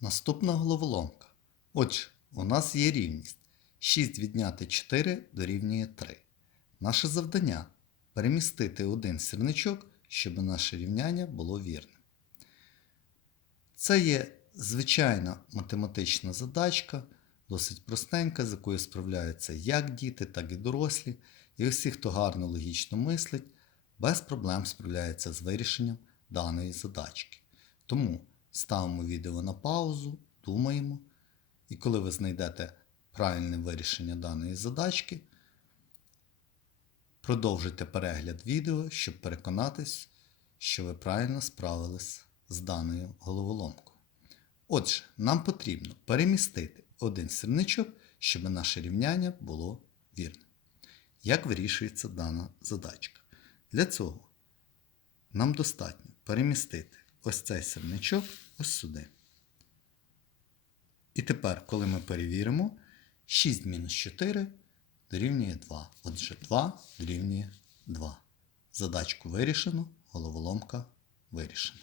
Наступна головоломка. Отже, у нас є рівність 6 відняти 4 дорівнює 3. Наше завдання перемістити один сірничок, щоб наше рівняння було вірним. Це є звичайна математична задачка, досить простенька, з якою справляються як діти, так і дорослі. І усі, хто гарно логічно мислить, без проблем справляється з вирішенням даної задачки. Тому ставимо відео на паузу, думаємо, і коли ви знайдете правильне вирішення даної задачки, продовжуйте перегляд відео, щоб переконатись, що ви правильно справились з даною головоломкою. Отже, нам потрібно перемістити один сірничок, щоб наше рівняння було вірним. Як вирішується дана задачка? Для цього нам достатньо перемістити ось цей сірничок ось сюди. І тепер, коли ми перевіримо, 6 мінус 4 дорівнює 2. Отже, 2 дорівнює 2. Задачку вирішено, головоломка вирішена.